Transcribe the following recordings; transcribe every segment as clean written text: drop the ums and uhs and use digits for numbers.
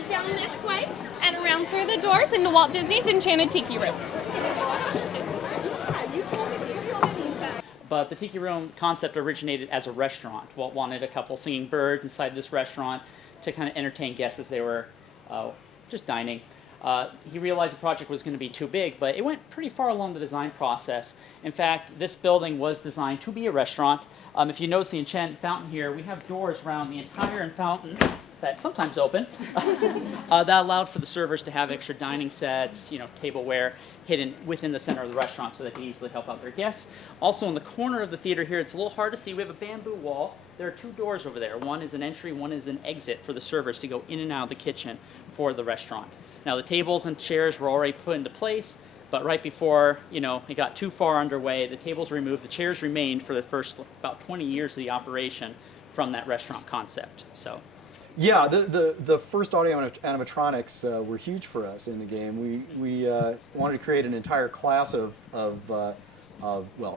head down this way and around through the doors into Walt Disney's Enchanted Tiki Room. But the Tiki Room concept originated as a restaurant. Walt wanted a couple singing birds inside this restaurant to kind of entertain guests as they were just dining. He realized the project was going to be too big, but it went pretty far along the design process. In fact, this building was designed to be a restaurant. If you notice the Enchanted Fountain here, we have doors around the entire fountain that sometimes open that allowed for the servers to have extra dining sets, tableware hidden within the center of the restaurant so they could easily help out their guests. Also in the corner of the theater here, it's a little hard to see, we have a bamboo wall. There are two doors over there. One is an entry, one is an exit for the servers to go in and out of the kitchen for the restaurant. Now the tables and chairs were already put into place, but right before it got too far underway, the tables were removed, the chairs remained for the first about 20 years of the operation from that restaurant concept. So. Yeah, the first audio animatronics were huge for us in the game. We wanted to create an entire class of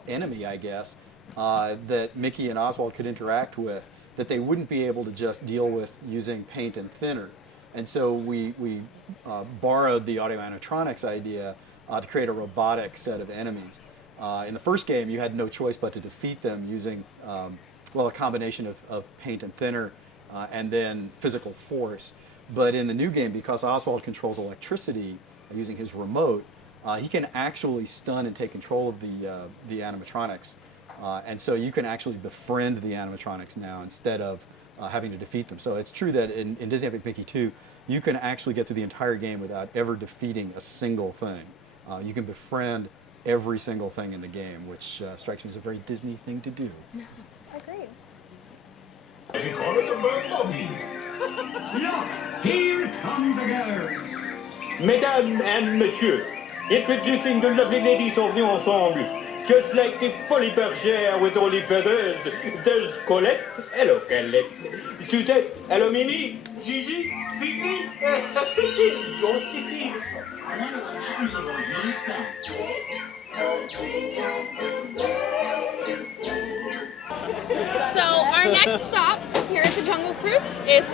enemy, I guess, that Mickey and Oswald could interact with, that they wouldn't be able to just deal with using paint and thinner. And so we borrowed the audio animatronics idea to create a robotic set of enemies. In the first game, you had no choice but to defeat them using, a combination of paint and thinner and then physical force. But in the new game, because Oswald controls electricity using his remote, he can actually stun and take control of the animatronics. And so you can actually befriend the animatronics now instead of having to defeat them. So it's true that in Disney Epic Mickey 2, you can actually get through the entire game without ever defeating a single thing. You can befriend every single thing in the game, which strikes me as a very Disney thing to do. Agreed. Look, here come the girls. Mesdames and messieurs, introducing the lovely ladies of the ensemble. Just like the Folly Bergère with all the feathers, there's Colette, hello Colette, Suzette, hello Mimi, Gigi, Fifi, Josephine. I wonder what happened to Rosita. So our next stop here at the Jungle Cruise is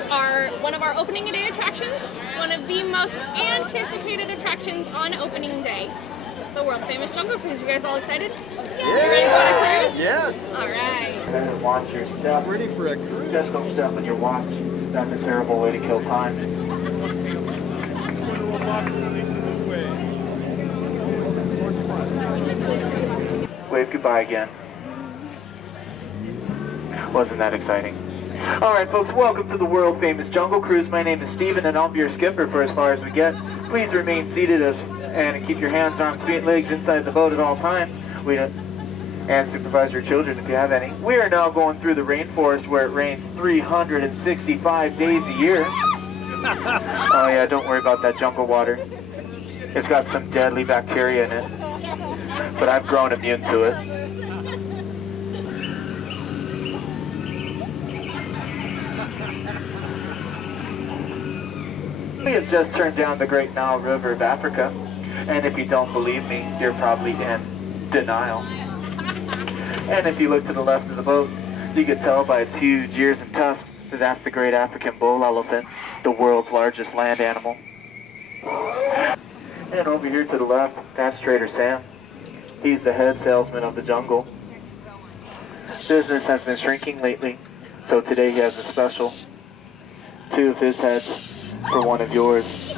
one of our opening day attractions, one of the most anticipated attractions on opening day. The world famous Jungle Cruise. You guys all excited? Yeah. You ready to go on a cruise? Yes. All right. Watch your step. Ready for a cruise. Just don't step on your watch. That's a terrible way to kill time. Wave goodbye again. Wasn't that exciting? All right, folks, welcome to the world famous Jungle Cruise. My name is Steven, and I'll be your skipper for as far as we get. Please remain seated and keep your hands, arms, feet, and legs inside the boat at all times. And supervise your children if you have any. We are now going through the rainforest where it rains 365 days a year. Oh yeah, don't worry about that jungle water. It's got some deadly bacteria in it, but I've grown immune to it. We have just turned down the Great Nile River of Africa, and if you don't believe me, you're probably in denial. And if you look to the left of the boat, you can tell by its huge ears and tusks that that's the great African bull elephant, the world's largest land animal. And over here to the left, that's Trader Sam. He's the head salesman of the jungle. Business has been shrinking lately, so today he has a special. 2 of his heads for 1 of yours.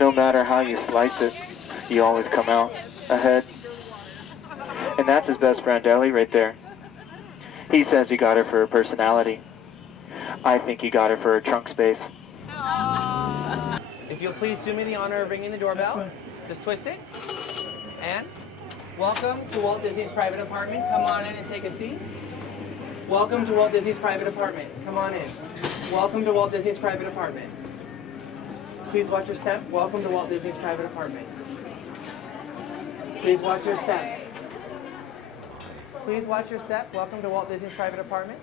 No matter how you slice it, you always come out ahead. And that's his best friend Ellie right there. He says he got her for her personality. I think he got her for her trunk space. If you'll please do me the honor of ringing the doorbell. Just twist it. And welcome to Walt Disney's private apartment. Come on in and take a seat. Welcome to Walt Disney's private apartment. Come on in. Welcome to Walt Disney's private apartment. Please watch your step. Welcome to Walt Disney's private apartment. Please watch your step. Please watch your step. Welcome to Walt Disney's private apartment.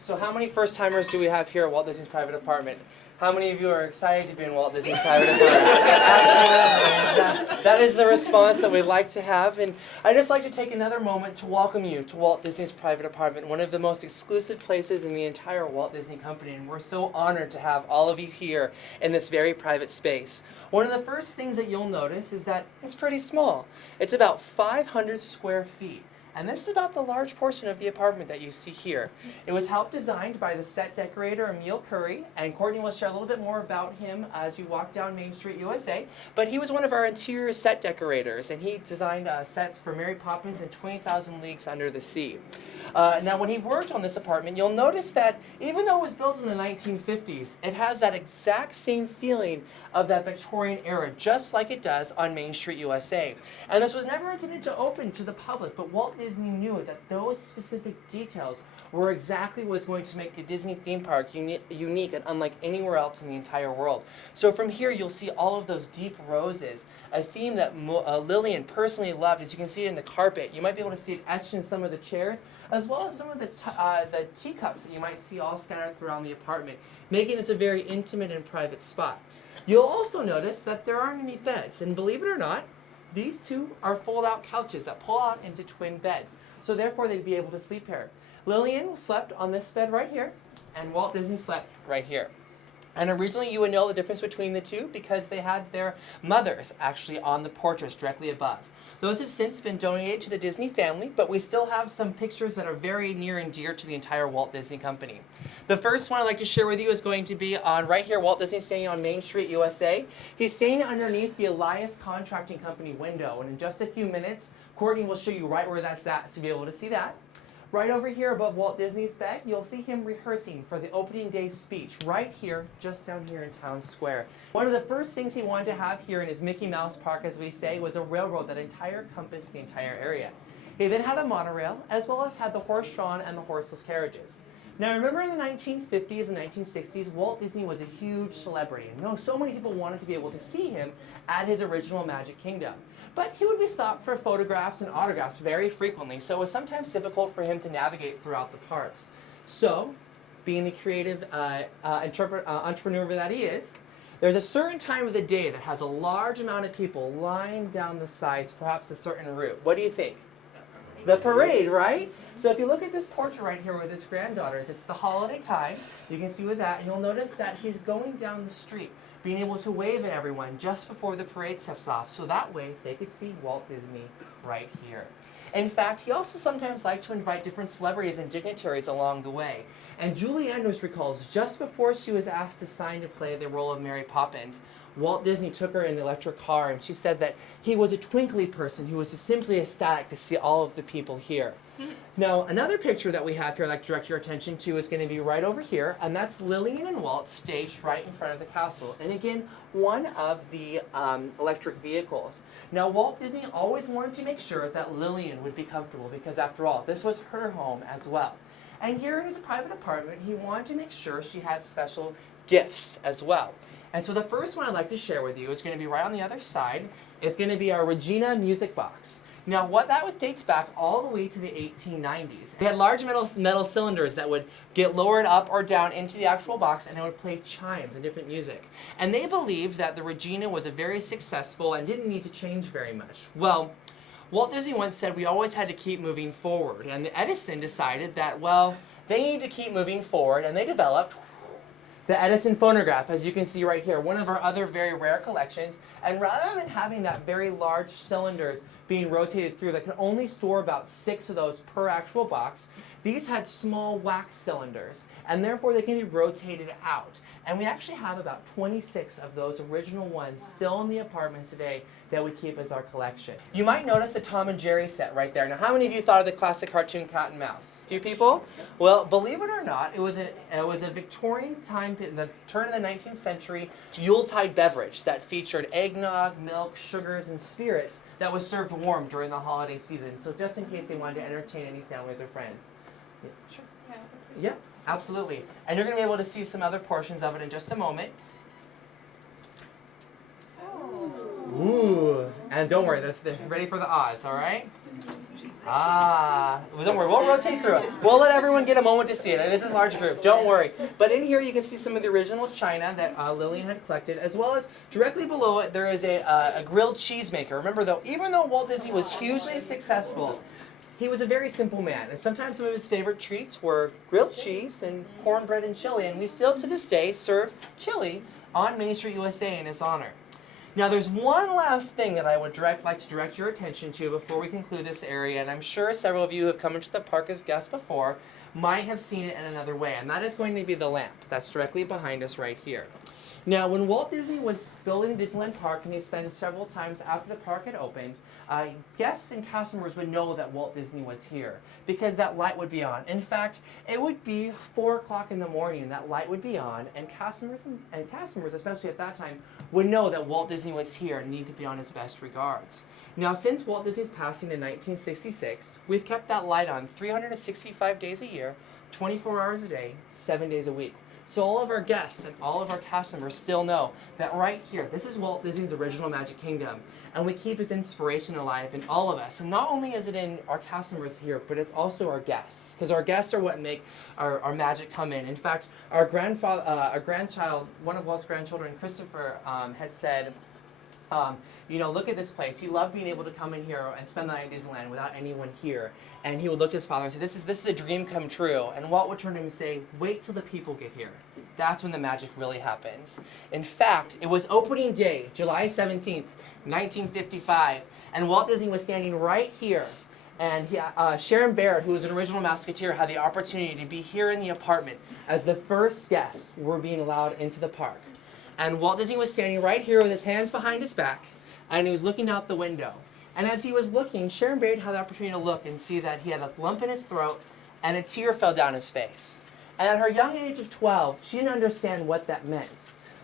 So how many first-timers do we have here at Walt Disney's private apartment? How many of you are excited to be in Walt Disney's private apartment? Absolutely. That is the response that we'd like to have. And I'd just like to take another moment to welcome you to Walt Disney's private apartment, one of the most exclusive places in the entire Walt Disney Company. And we're so honored to have all of you here in this very private space. One of the first things that you'll notice is that it's pretty small. It's about 500 square feet. And this is about the large portion of the apartment that you see here. It was helped designed by the set decorator Emil Curry, and Courtney will share a little bit more about him as you walk down Main Street, USA. But he was one of our interior set decorators, and he designed sets for Mary Poppins and 20,000 Leagues Under the Sea. Now, when he worked on this apartment, you'll notice that even though it was built in the 1950s, it has that exact same feeling of that Victorian era, just like it does on Main Street, USA. And this was never intended to open to the public, but Walt Disney knew that those specific details were exactly what's going to make the Disney theme park unique and unlike anywhere else in the entire world. So from here, you'll see all of those deep roses, a theme that Lillian personally loved. As you can see it in the carpet, you might be able to see it etched in some of the chairs, as well as some of the teacups that you might see all scattered throughout the apartment, making this a very intimate and private spot. You'll also notice that there aren't any beds, and believe it or not, these two are fold-out couches that pull out into twin beds, so therefore they'd be able to sleep here. Lillian slept on this bed right here, and Walt Disney slept right here. And originally you would know the difference between the two because they had their mothers actually on the portraits directly above. Those have since been donated to the Disney family, but we still have some pictures that are very near and dear to the entire Walt Disney Company. The first one I'd like to share with you is going to be on right here, Walt Disney standing on Main Street, USA. He's standing underneath the Elias Contracting Company window, and in just a few minutes, Courtney will show you right where that's at, so you'll be able to see that. Right over here above Walt Disney's bed, you'll see him rehearsing for the opening day speech right here, just down here in Town Square. One of the first things he wanted to have here in his Mickey Mouse Park, as we say, was a railroad that encompassed the entire area. He then had a monorail, as well as had the horse-drawn and the horseless carriages. Now remember in the 1950s and 1960s, Walt Disney was a huge celebrity. And so many people wanted to be able to see him at his original Magic Kingdom. But he would be stopped for photographs and autographs very frequently, so it was sometimes difficult for him to navigate throughout the parks. So, being the creative entrepreneur that he is, there's a certain time of the day that has a large amount of people lying down the sides, perhaps a certain route. What do you think? The parade, right? So if you look at this portrait right here with his granddaughters, it's the holiday time. You can see with that, and you'll notice that he's going down the street, being able to wave at everyone just before the parade steps off, so that way they could see Walt Disney right here. In fact, he also sometimes liked to invite different celebrities and dignitaries along the way. And Julie Andrews recalls just before she was asked to sign to play the role of Mary Poppins, Walt Disney took her in the electric car, and she said that he was a twinkly person who was just simply ecstatic to see all of the people here. Now, another picture that we have here I'd like to direct your attention to is going to be right over here, and that's Lillian and Walt staged right in front of the castle. And again, one of the electric vehicles. Now, Walt Disney always wanted to make sure that Lillian would be comfortable because, after all, this was her home as well. And here in his private apartment, he wanted to make sure she had special gifts as well. And so the first one I'd like to share with you is going to be right on the other side. It's going to be our Regina music box. Now, what that was dates back all the way to the 1890s. They had large metal cylinders that would get lowered up or down into the actual box, and it would play chimes and different music. And they believed that the Regina was a very successful and didn't need to change very much. Well, Walt Disney once said we always had to keep moving forward, and Edison decided that, well, they need to keep moving forward, and they developed the Edison phonograph, as you can see right here, one of our other very rare collections. And rather than having that very large cylinders being rotated through that can only store about 6 of those per actual box, these had small wax cylinders, and therefore they can be rotated out. And we actually have about 26 of those original ones still in the apartment today that we keep as our collection. You might notice the Tom and Jerry set right there. Now, how many of you thought of the classic cartoon Cat and Mouse? A few people? Well, believe it or not, it was a Victorian time, the turn of the 19th century, Yuletide beverage that featured eggnog, milk, sugars, and spirits that was served warm during the holiday season. So just in case they wanted to entertain any families or friends. Yeah, sure. Yeah, absolutely. And you're going to be able to see some other portions of it in just a moment. Ooh, and don't worry, ready for the Oz, all right? Ah, well, don't worry, we'll rotate through it. We'll let everyone get a moment to see it. It is a large group, don't worry. But in here you can see some of the original china that Lillian had collected, as well as directly below it there is a grilled cheese maker. Remember though, even though Walt Disney was hugely successful, he was a very simple man, and sometimes some of his favorite treats were grilled cheese and cornbread and chili, and we still to this day serve chili on Main Street, USA in his honor. Now there's one last thing that I would like to direct your attention to before we conclude this area, and I'm sure several of you who have come into the park as guests before might have seen it in another way, and that is going to be the lamp that's directly behind us right here. Now when Walt Disney was building Disneyland Park, and he spent it several times after the park had opened, guests and customers would know that Walt Disney was here because that light would be on. In fact, it would be 4 o'clock in the morning and that light would be on, and customers, especially at that time, would know that Walt Disney was here and need to be on his best regards. Now, since Walt Disney's passing in 1966, we've kept that light on 365 days a year, 24 hours a day, 7 days a week. So all of our guests and all of our customers still know that right here, this is Walt Disney's original Magic Kingdom, and we keep his inspiration alive in all of us. And not only is it in our customers here, but it's also our guests, because our guests are what make our magic come in. In fact, our grandchild, one of Walt's grandchildren, Christopher, had said, you know, look at this place. He loved being able to come in here and spend the night at Disneyland without anyone here. And he would look at his father and say, this is a dream come true. And Walt would turn to him and say, wait till the people get here. That's when the magic really happens. In fact, it was opening day, July 17th, 1955, and Walt Disney was standing right here. And Sharon Baird, who was an original Mouseketeer, had the opportunity to be here in the apartment as the first guests were being allowed into the park. And Walt Disney was standing right here with his hands behind his back, and he was looking out the window. And as he was looking, Sharon Baird had the opportunity to look and see that he had a lump in his throat and a tear fell down his face. And at her young age of 12, she didn't understand what that meant.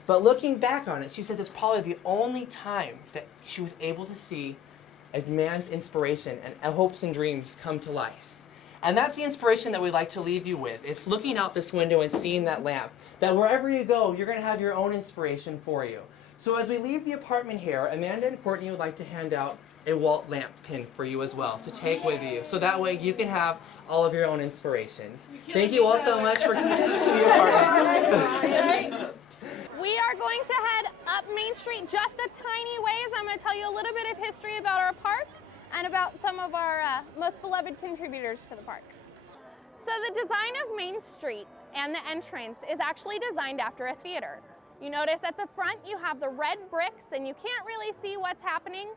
But looking back on it, she said it's probably the only time that she was able to see a man's inspiration and hopes and dreams come to life. And that's the inspiration that we'd like to leave you with. It's looking out this window and seeing that lamp. That wherever you go, you're going to have your own inspiration for you. So as we leave the apartment here, Amanda and Courtney would like to hand out a Walt lamp pin for you as well to take with you. So that way you can have all of your own inspirations. Thank you all so much for coming to the apartment. We are going to head up Main Street just a tiny ways. I'm going to tell you a little bit of history about our park and about some of our most beloved contributors to the park. So the design of Main Street and the entrance is actually designed after a theater. You notice at the front you have the red bricks and you can't really see what's happening.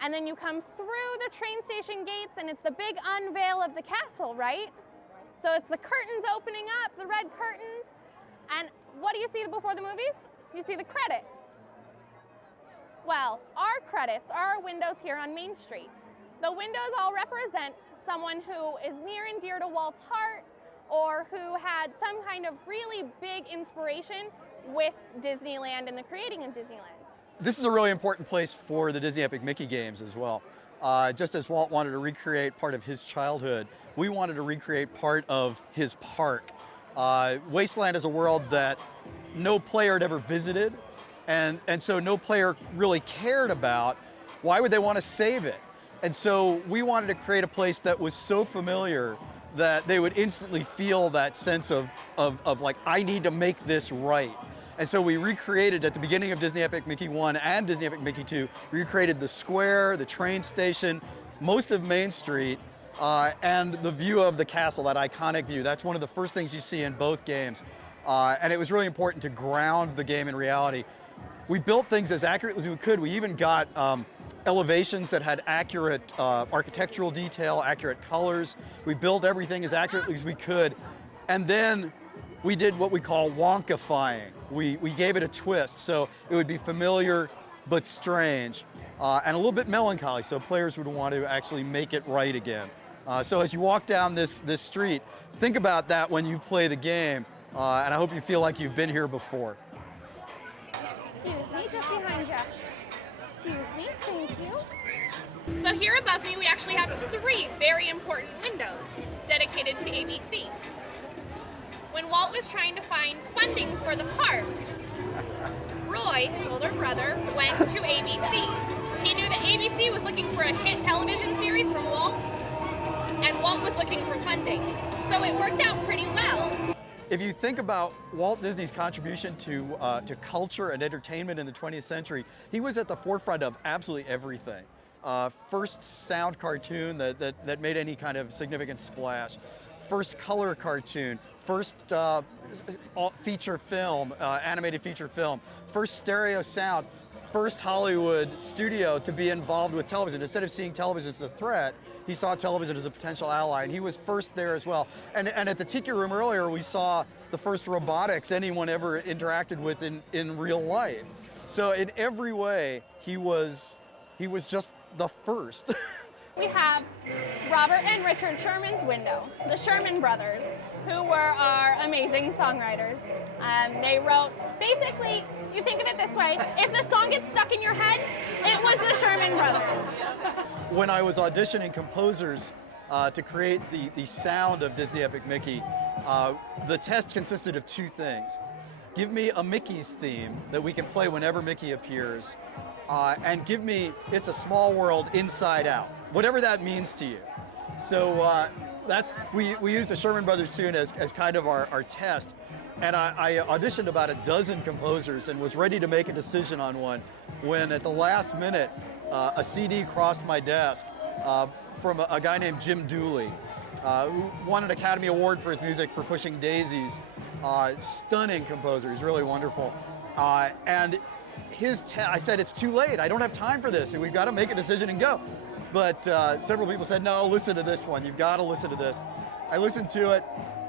And then you come through the train station gates and it's the big unveil of the castle, right? So it's the curtains opening up, the red curtains. And what do you see before the movies? You see the credits. Well, our credits are our windows here on Main Street. The windows all represent someone who is near and dear to Walt's heart or who had some kind of really big inspiration with Disneyland and the creating of Disneyland. This is a really important place for the Disney Epic Mickey games as well. Just as Walt wanted to recreate part of his childhood, we wanted to recreate part of his park. Wasteland is a world that no player had ever visited, and so no player really cared about. Why would they want to save it? And so we wanted to create a place that was so familiar that they would instantly feel that sense of like, I need to make this right. And so we recreated at the beginning of Disney Epic Mickey 1 and Disney Epic Mickey 2, recreated the square, the train station, most of Main Street, and the view of the castle, that iconic view. That's one of the first things you see in both games. And it was really important to ground the game in reality. We built things as accurately as we could. We even got elevations that had accurate architectural detail, accurate colors. We built everything as accurately as we could. And then we did what we call wonkifying. We gave it a twist, so it would be familiar but strange, and a little bit melancholy, so players would want to actually make it right again. So as you walk down this street, think about that when you play the game, and I hope you feel like you've been here before. Excuse me, just behind you. Excuse me, thank you. So here above me, we actually have 3 very important windows dedicated to ABC. When Walt was trying to find funding for the park, Roy, his older brother, went to ABC He knew that ABC was looking for a hit television series from Walt, and Walt was looking for funding. So it worked out pretty well. If you think about Walt Disney's contribution to culture and entertainment in the 20th century, he was at the forefront of absolutely everything. First sound cartoon that made any kind of significant splash. First color cartoon. First feature film, animated feature film. First stereo sound. First Hollywood studio to be involved with television. Instead of seeing television as a threat, he saw television as a potential ally, and he was first there as well. And at the Tiki Room earlier, we saw the first robotics anyone ever interacted with in real life. So in every way, he was just the first. We have Robert and Richard Sherman's Window, the Sherman brothers, who were our amazing songwriters. They wrote, basically, you think of it this way, if the song gets stuck in your head, it was the Sherman brothers. When I was auditioning composers to create the sound of Disney Epic Mickey, the test consisted of two things. Give me a Mickey's theme that we can play whenever Mickey appears, and give me It's a Small World Inside Out, whatever that means to you. So we used a Sherman Brothers tune as kind of our test. And I auditioned about a dozen composers and was ready to make a decision on one when at the last minute a CD crossed my desk from a guy named Jim Dooley, who won an Academy Award for his music for Pushing Daisies. Stunning composer, he's really wonderful. And I said, it's too late, I don't have time for this, and we've got to make a decision and go. But several people said, no, listen to this one, you've got to listen to this. I listened to it,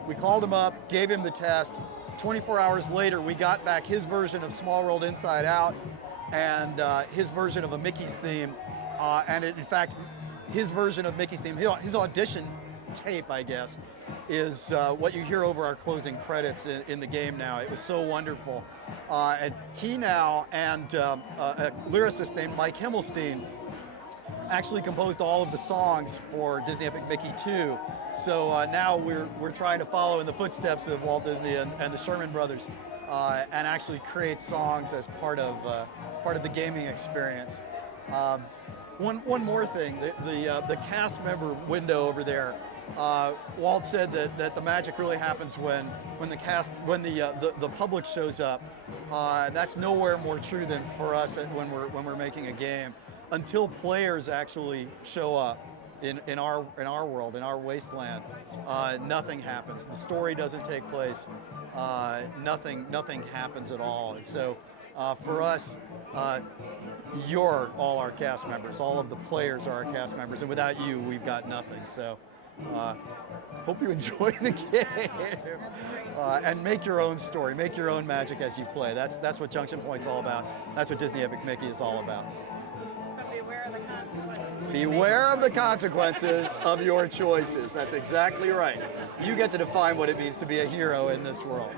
we called him up, gave him the test. 24 hours later, we got back his version of Small World Inside Out and his version of a Mickey's theme. In fact, his version of Mickey's theme, his audition tape, I guess, is what you hear over our closing credits in the game now. It was so wonderful. And he now and a lyricist named Mike Himmelstein actually composed all of the songs for Disney Epic Mickey 2. So now we're trying to follow in the footsteps of Walt Disney and the Sherman Brothers and actually create songs as part of the gaming experience. One more thing, the cast member window over there. Walt said that the magic really happens when the public shows up. That's nowhere more true than for us when we're making a game. Until players actually show up in our world, in our wasteland, nothing happens. The story doesn't take place. Nothing happens at all. And so for us, you're all our cast members. All of the players are our cast members, and without you, we've got nothing. So hope you enjoy the game and make your own story, make your own magic as you play. That's what Junction Point's all about. That's what Disney Epic Mickey is all about. Beware of the consequences of your choices. That's exactly right. You get to define what it means to be a hero in this world.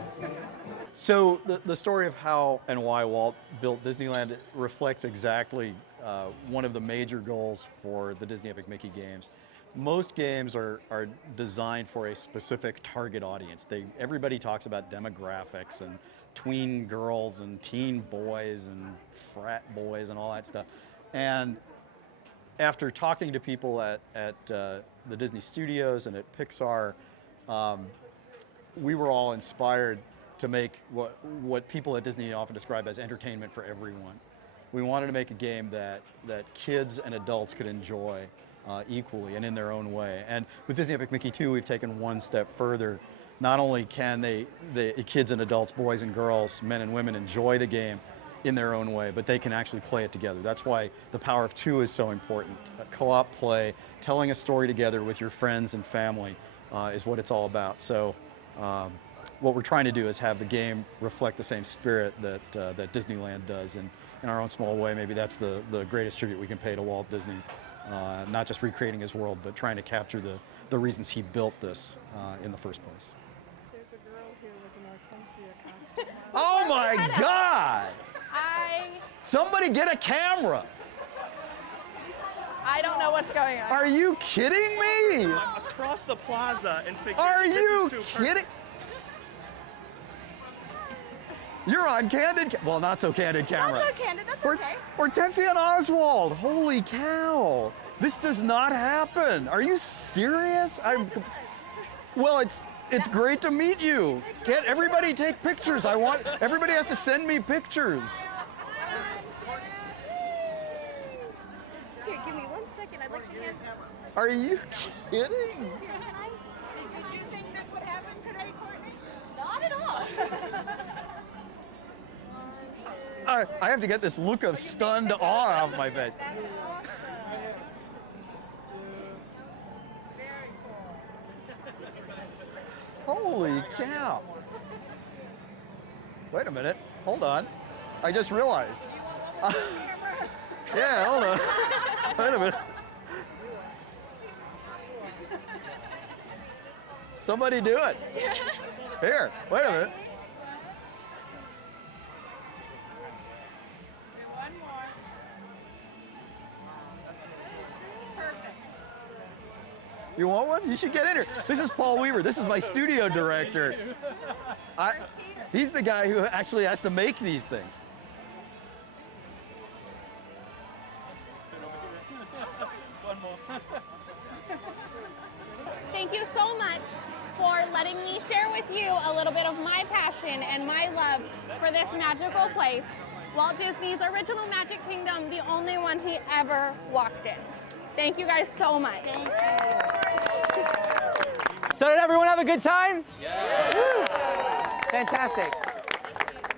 So the story of how and why Walt built Disneyland reflects exactly one of the major goals for the Disney Epic Mickey games. Most games are designed for a specific target audience. Everybody talks about demographics and tween girls and teen boys and frat boys and all that stuff. And after talking to people at the Disney Studios and at Pixar, we were all inspired to make what people at Disney often describe as entertainment for everyone. We wanted to make a game that kids and adults could enjoy equally and in their own way. And with Disney Epic Mickey 2, we've taken one step further. Not only can the kids and adults, boys and girls, men and women, enjoy the game in their own way, but they can actually play it together. That's why the power of 2 is so important. A co-op play, telling a story together with your friends and family is what it's all about. So what we're trying to do is have the game reflect the same spirit that Disneyland does. And in our own small way, maybe that's the greatest tribute we can pay to Walt Disney. Not just recreating his world, but trying to capture the reasons he built this in the first place. There's a girl here with an Hortensia costume. Oh my God! Somebody get a camera! I don't know what's going on. Are you kidding me? Across the plaza and figured Are you this is too kidding? You're on candid, well, not so candid camera. Not so candid, that's okay. Hortensia and Oswald, holy cow. This does not happen. Are you serious? Well, it's great to meet you. Can't everybody take pictures? Everybody has to send me pictures. Here, give me 1 second. I'd like to hand. Are you kidding? Did you think this would happen today, Courtney? Not at all. I have to get this look of stunned awe off my face. Holy cow. Wait a minute. Hold on. I just realized. Yeah, hold on. Wait a minute. Somebody do it. Here, wait a minute. One more. Perfect. You want one? You should get in here. This is Paul Weaver. This is my studio director. He's the guy who actually has to make these things. Thank you so much for letting me share with you a little bit of my passion and my love for this magical place, Walt Disney's original Magic Kingdom, the only one he ever walked in. Thank you guys so much. So did everyone have a good time? Yeah. Fantastic.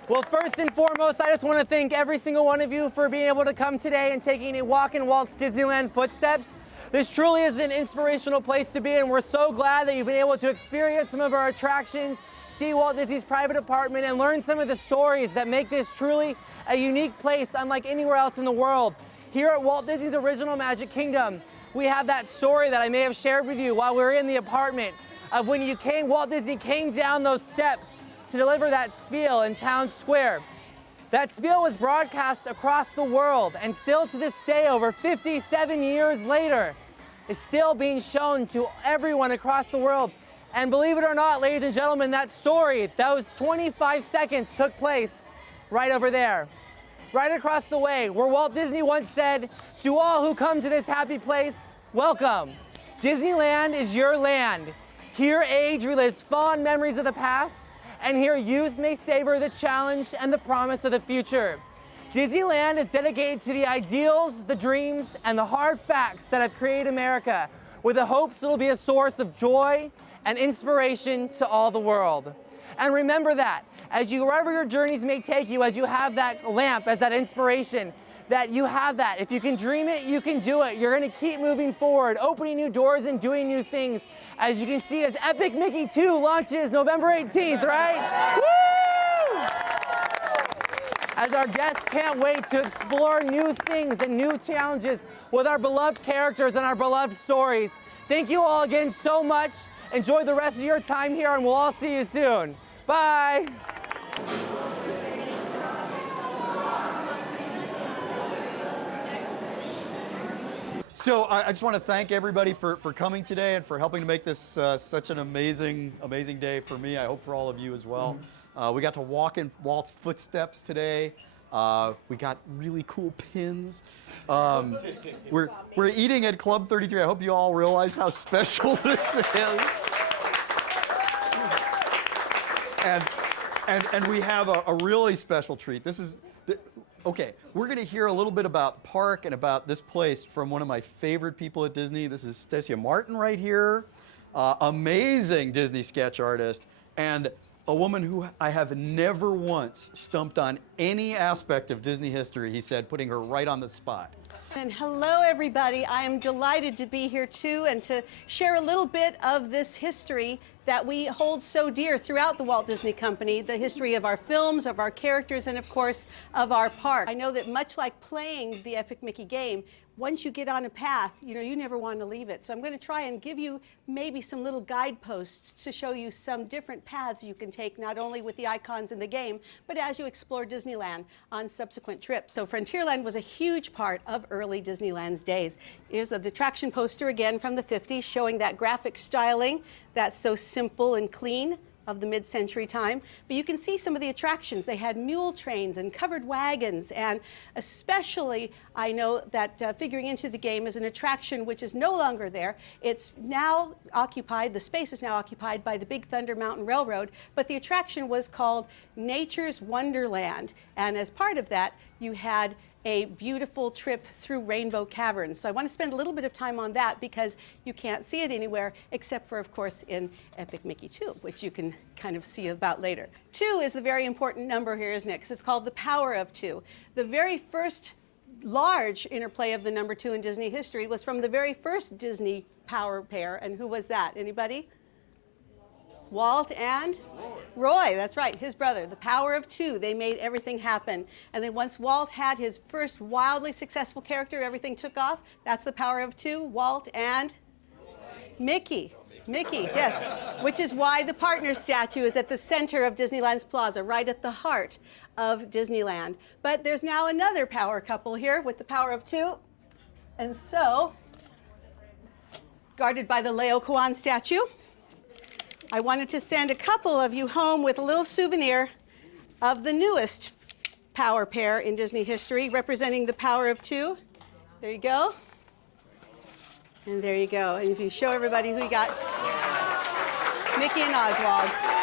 Well, first and foremost, I just want to thank every single one of you for being able to come today and taking a walk in Walt's Disneyland footsteps. This truly is an inspirational place to be, and we're so glad that you've been able to experience some of our attractions, see Walt Disney's private apartment, and learn some of the stories that make this truly a unique place unlike anywhere else in the world. Here at Walt Disney's original Magic Kingdom, we have that story that I may have shared with you while we were in the apartment of when Walt Disney came down those steps to deliver that spiel in Town Square. That spiel was broadcast across the world, and still to this day, over 57 years later, is still being shown to everyone across the world. And believe it or not, ladies and gentlemen, that story, those 25 seconds took place right over there, right across the way, where Walt Disney once said, "To all who come to this happy place, welcome. Disneyland is your land. Here age relives fond memories of the past, and here youth may savor the challenge and the promise of the future. Disneyland is dedicated to the ideals, the dreams, and the hard facts that have created America, with the hopes it will be a source of joy and inspiration to all the world." And remember that, wherever your journeys may take you, as you have that lamp as that inspiration, that you have that. If you can dream it, you can do it. You're gonna keep moving forward, opening new doors and doing new things. As you can see, as Epic Mickey 2 launches November 18th, right? Woo! As our guests can't wait to explore new things and new challenges with our beloved characters and our beloved stories. Thank you all again so much. Enjoy the rest of your time here, and we'll all see you soon. Bye. So I just want to thank everybody for coming today and for helping to make this such an amazing day for me. I hope for all of you as well. We got to walk in Walt's footsteps today. We got really cool pins. We're eating at Club 33. I hope you all realize how special this is. And we have a really special treat. Okay, we're going to hear a little bit about Park and about this place from one of my favorite people at Disney. This is Stacia Martin right here, amazing Disney sketch artist, and a woman who I have never once stumped on any aspect of Disney history, he said, putting her right on the spot. And hello, everybody. I am delighted to be here too and to share a little bit of this history that we hold so dear throughout the Walt Disney Company, the history of our films, of our characters, and of course, of our park. I know that much like playing the Epic Mickey game, once you get on a path, you never want to leave it. So I'm going to try and give you maybe some little guideposts to show you some different paths you can take, not only with the icons in the game, but as you explore Disneyland on subsequent trips. So Frontierland was a huge part of early Disneyland's days. Here's the attraction poster again from the 50s showing that graphic styling that's so simple and clean. of the mid-century time. But you can see some of the attractions. They had mule trains and covered wagons, and especially I know that figuring into the game is an attraction which is no longer there. It's now occupied, the space is now occupied by the Big Thunder Mountain Railroad, but the attraction was called Nature's Wonderland. And as part of that, you had a beautiful trip through Rainbow Caverns. So I want to spend a little bit of time on that because you can't see it anywhere except for, of course, in Epic Mickey 2, which you can kind of see about later. 2 is the very important number here, isn't it? Because it's called the power of 2. The very first large interplay of the number 2 in Disney history was from the very first Disney power pair. And who was that? Anybody? Walt and Roy, that's right, his brother. The power of 2, they made everything happen. And then once Walt had his first wildly successful character, everything took off. That's the power of 2, Walt and Mickey. Mickey, yes, which is why the partner statue is at the center of Disneyland's plaza, right at the heart of Disneyland. But there's now another power couple here with the power of 2. And so, guarded by the Laocoon statue, I wanted to send a couple of you home with a little souvenir of the newest power pair in Disney history, representing the power of 2. There you go. And there you go. And if you show everybody who you got, Mickey and Oswald.